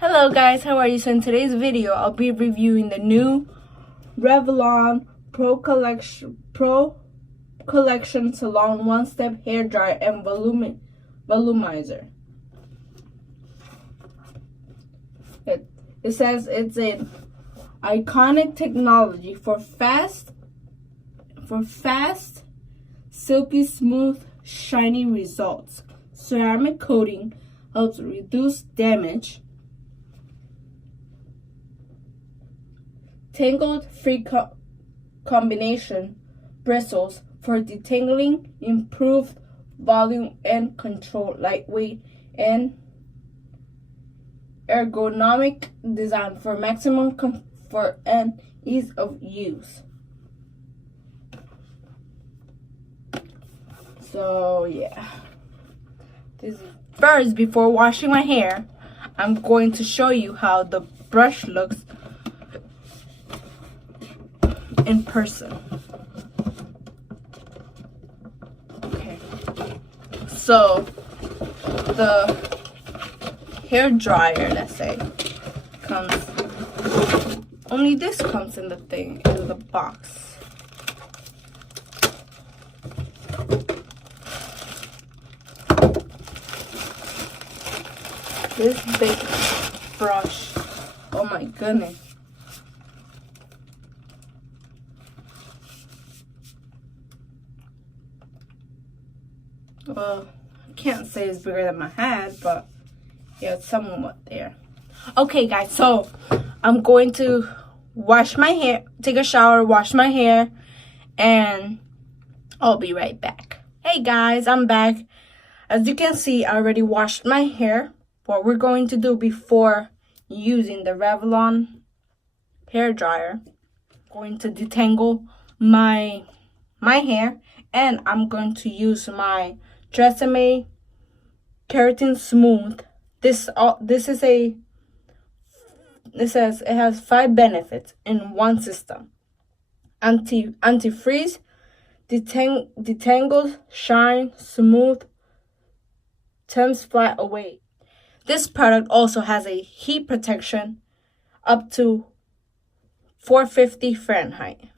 Hello guys, how are you? So in today's video, I'll be reviewing the new Revlon Pro Collection Salon One-Step Hair Dryer and Volumizer. It says it's an IONIC technology for fast, silky smooth, shiny results. Ceramic coating helps reduce damage. Tangled-free combination bristles for detangling, improved volume and control, lightweight and ergonomic design for maximum comfort and ease of use. So yeah, first, before washing my hair, I'm going to show you how the brush looks in person. Okay, so the hair dryer, let's say, only this comes in the box. This big brush, oh my goodness. Well, I can't say it's bigger than my head, but yeah, it's somewhat there. Okay guys, so I'm going to wash my hair, take a shower, wash my hair, and I'll be right back. Hey guys, I'm back. As you can see, I already washed my hair. What we're going to do before using the Revlon hair dryer, I'm going to detangle my hair, and I'm going to use my Tresemme Keratin Smooth. This says it has 5 benefits in one system: anti-frizz, detangles, shine, smooth, temps flat away. This product also has a heat protection up to 450 Fahrenheit.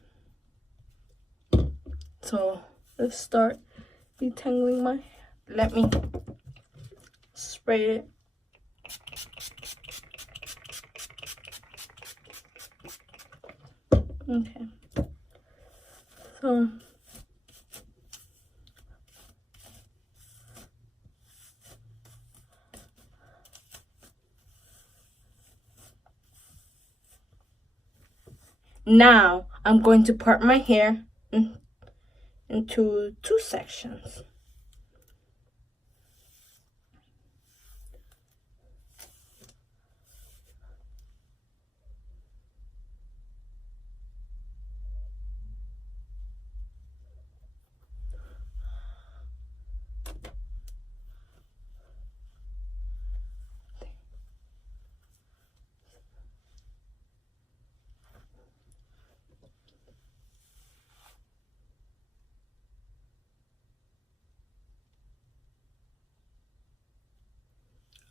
So let's start detangling my hair. Let me spray it. Okay. So now I'm going to part my hair into 2 sections.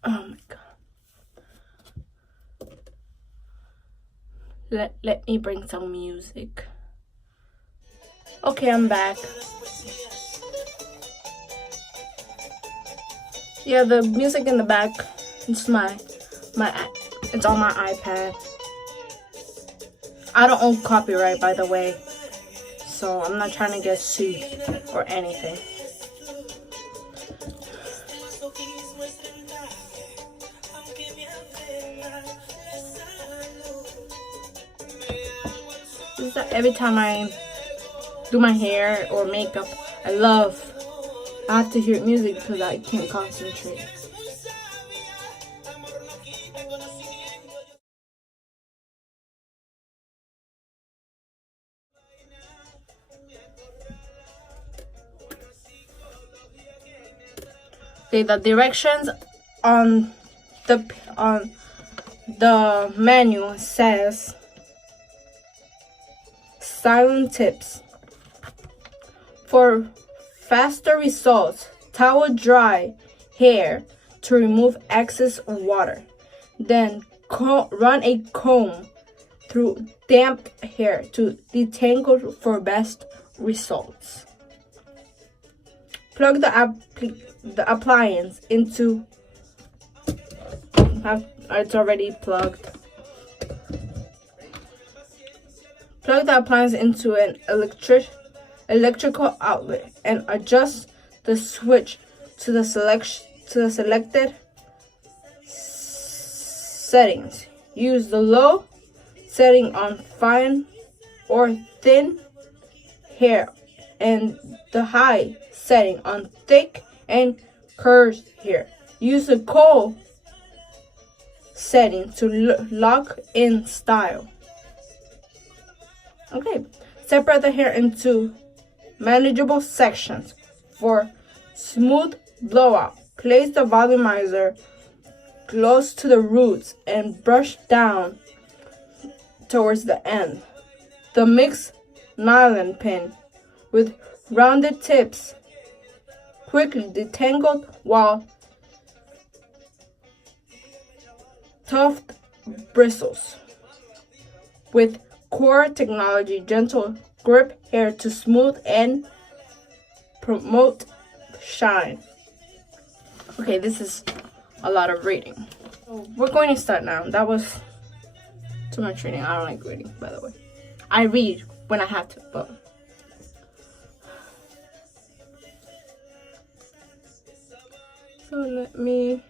Oh my god. Let me bring some music. Okay, I'm back. Yeah, the music in the back, it's it's on my iPad. I don't own copyright, by the way, so I'm not trying to get sued or anything. Every time I do my hair or makeup, I have to hear music because I can't concentrate. Okay, the directions on the manual says silent tips. For faster results, towel dry hair to remove excess water. Then run a comb through damp hair to detangle for best results. Plug the appliance into. It's already plugged. Plug the appliance into an electrical outlet and adjust the switch to the selected settings. Use the low setting on fine or thin hair and the high setting on thick and curved hair. Use the cold setting to lock in style. Okay, separate the hair into manageable sections for smooth blowout. Place the volumizer close to the roots and brush down towards the end. The mixed nylon pin with rounded tips quickly detangled while tough bristles. With core technology, gentle grip hair to smooth and promote shine. Okay, this is a lot of reading. So we're going to start now. That was too much reading. I don't like reading, by the way. I read when I have to, but so let me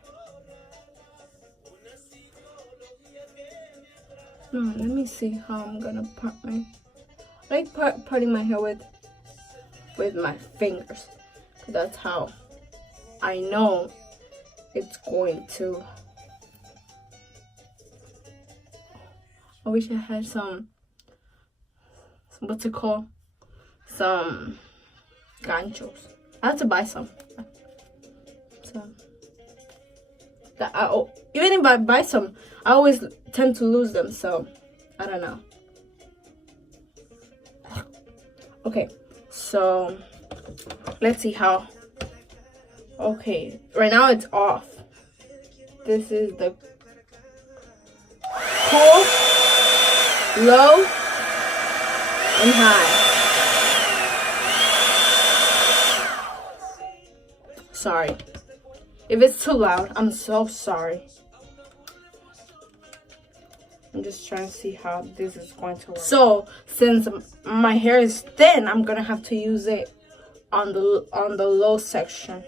see how I'm gonna part my. I like parting my hair with my fingers. That's how I know it's going to. I wish I had some what's it called? Some ganchos. I have to buy some. Even if I buy some, I always tend to lose them, so I don't know. Okay, so let's see how. Okay, right now it's off. This is the cool, low, and high. Sorry. If it's too loud, I'm so sorry. I'm just trying to see how this is going to work. So, since my hair is thin, I'm gonna have to use it on the low section.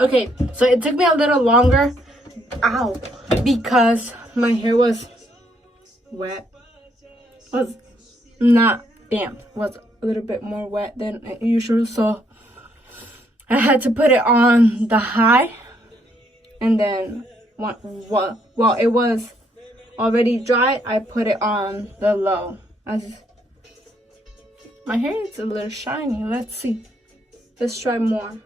Okay, so it took me a little longer, because my hair was wet. Was not damp. Was a little bit more wet than usual, so I had to put it on the high, and then while it was already dry, I put it on the low. My hair is a little shiny. Let's see. Let's try more.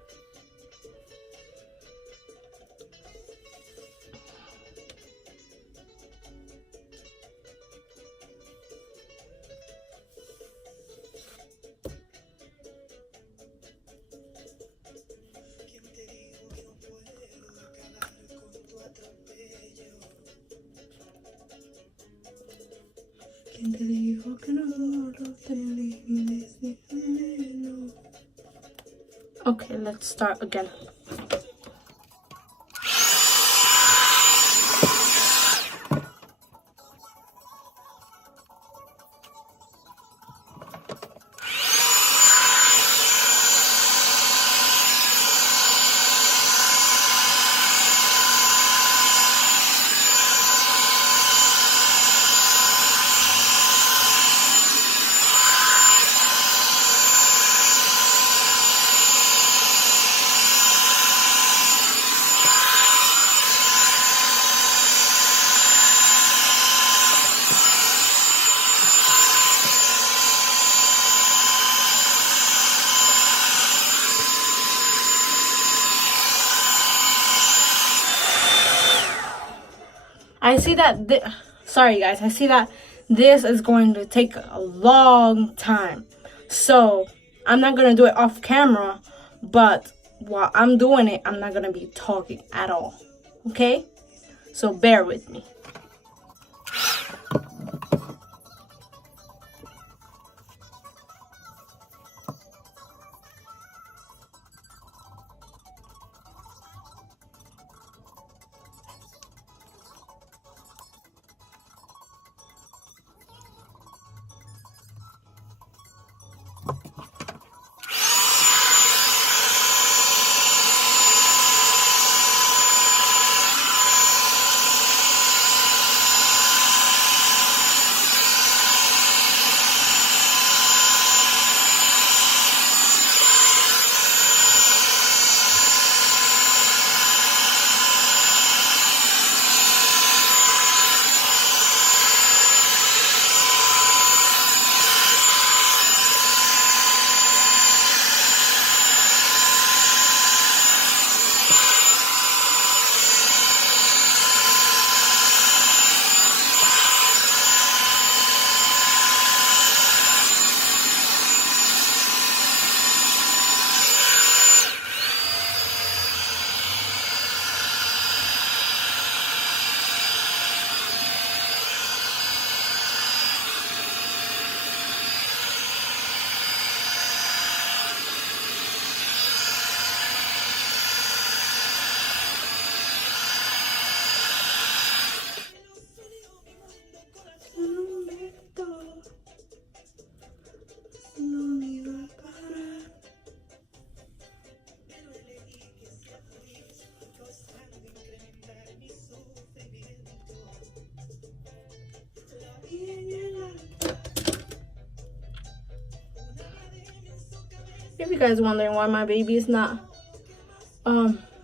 Okay, let's start again. I see that, sorry guys, I see that this is going to take a long time. So, I'm not going to do it off camera, but while I'm doing it, I'm not going to be talking at all. Okay? So, bear with me. If you guys wondering why my baby is not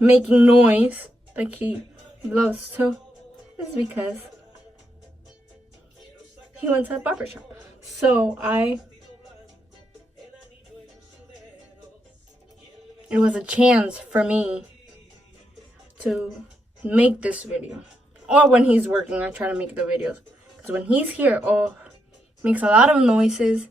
making noise like he loves to, it's because he went to the barber shop. So it was a chance for me to make this video. Or when he's working, I try to make the videos. Because when he's here, oh, makes a lot of noises.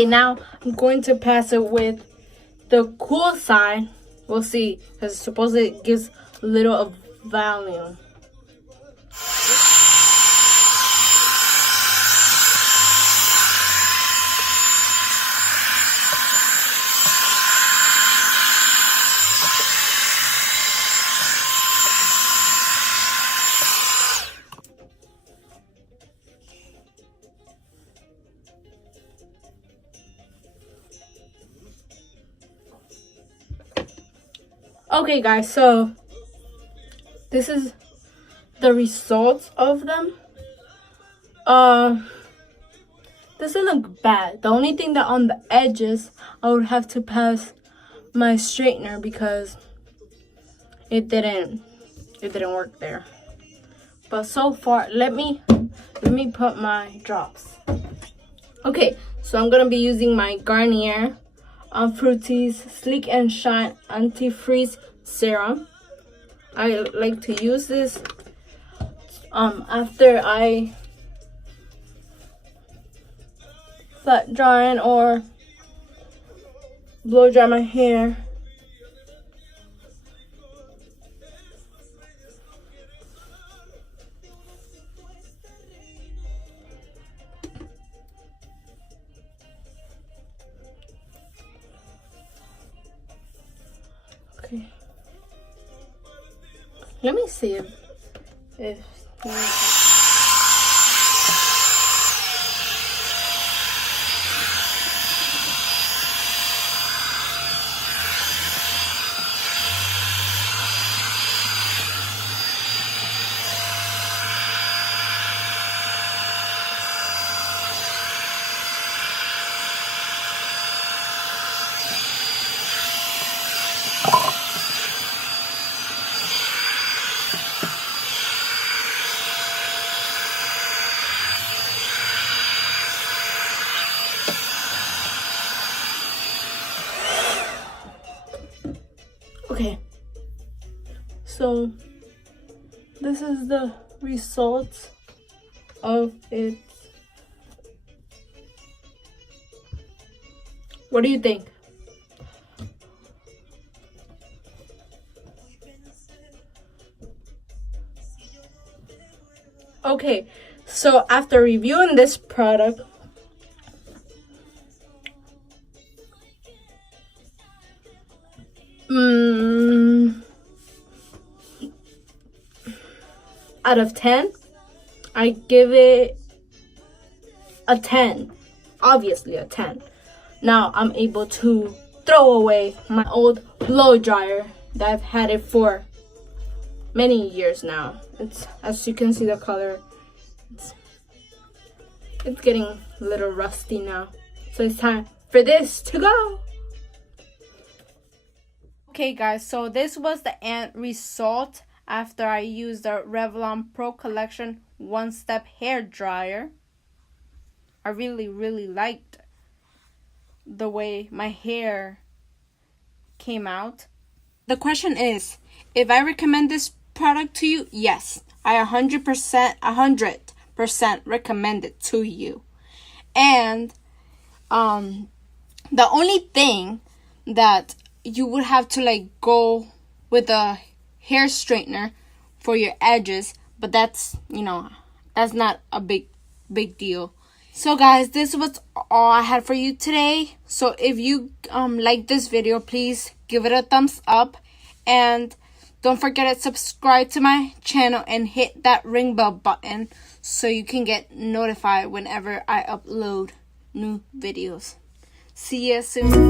Okay, now I'm going to pass it with the cool side. We'll see, because supposedly it gives a little of volume. Okay guys, so this is the results of them. Doesn't look bad. The only thing that on the edges, I would have to pass my straightener because it didn't work there. But so far, let me put my drops. Okay, so I'm gonna be using my Garnier Fructis Sleek and Shine Anti-Freeze Serum. I like to use this after I flat drying or blow dry my hair. Okay. Let me see if okay, so this is the results of it. What do you think? Okay, so after reviewing this product, out of 10, I give it a 10. Obviously a 10. Now I'm able to throw away my old blow dryer that I've had it for many years now. It's, as you can see, the color, it's getting a little rusty now. So it's time for this to go. Okay guys, so this was the end result after I used the Revlon Pro Collection one-step hair dryer. I really liked the way my hair came out. The question is, if I recommend this product to you, yes, I 100% recommend it to you. And the only thing that you would have to like go with a hair straightener for your edges, but that's, you know, that's not a big deal. So guys, this was all I had for you today. So if you like this video, please give it a thumbs up, and don't forget to subscribe to my channel and hit that ring bell button so you can get notified whenever I upload new videos. See you soon.